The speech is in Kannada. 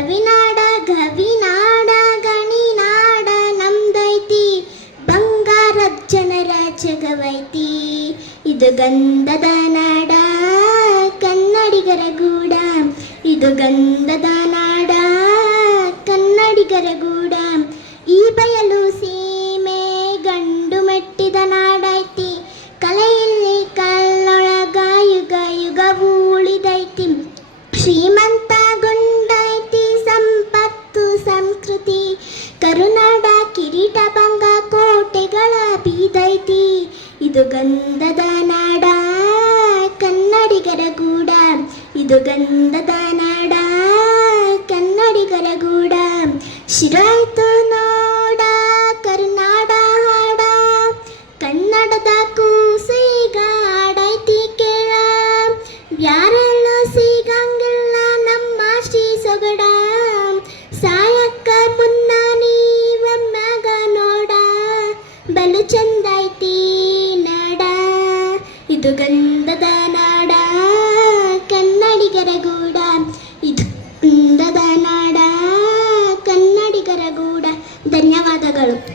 ರವಿನಾಡ ಗವಿನಾಡ ಗಣಿನಾಡ ನಮ್ದೈತಿ, ಬಂಗಾರದ ಜನರ ಜಗವೈತಿ. ಇದು ಗಂಧದ ನಾಡ ಕನ್ನಡಿಗರ ಗೂಡ, ಇದು ಗಂಧದ ನಾಡ ಕನ್ನಡಿಗರ ಗೂಡ. ಈ ಬಯಲು ಸೀಮೆ ಗಂಡು ಮೆಟ್ಟಿದ ನಾಡೈತಿ, ಕಲೆಯಲ್ಲಿ ಕಲ್ಲೊಳಗ ಯುಗ ಯುಗವು ಉಳಿದೈತಿ. ಶ್ರೀಮಂತ ಗುಂಡೈತಿ ಸಂಪತ್ತು ಸಂಸ್ಕೃತಿ, ಕರುನಾಡ ಕಿರೀಟ ಭಂಗ ಕೋಟೆಗಳ ಬೀದೈತಿ. ಇದು ಗಂಧದ ನಾಡ ಕನ್ನಡಿಗರ ಗೂಡ, ಇದು ಗಂಧದ ನಾಡ ಕನ್ನಡಿಗರ ಗೂಡ. ಶಿರಾಯ್ತು ನೋಡ ಕರುನಾಡ ಹಾಡ, ಕನ್ನಡದ ಕೂಸೀಗ ಆಡೈತಿ ಕೇಳ. ಯಾರೆಲ್ಲೂ ಸಿಗಂಗಿಲ್ಲ ನಮ್ಮ ಶ್ರೀ ಸೊಗಡ, ಸಾಯಕ್ಕ ಮುನ್ನ ನೀವಮ್ಮ್ಯಾಗ ನೋಡ, ಬಲು ಚಂದೈತಿ ನಾಡ. ಇದು ಗಂಧದ ನಾಡ ಕನ್ನಡಿಗರ ಗೂಡ, ಇದು ಗಂಧದ ನಾಡ ಕನ್ನಡಿಗರ ಗೂಡ. ಧನ್ಯವಾದಗಳು.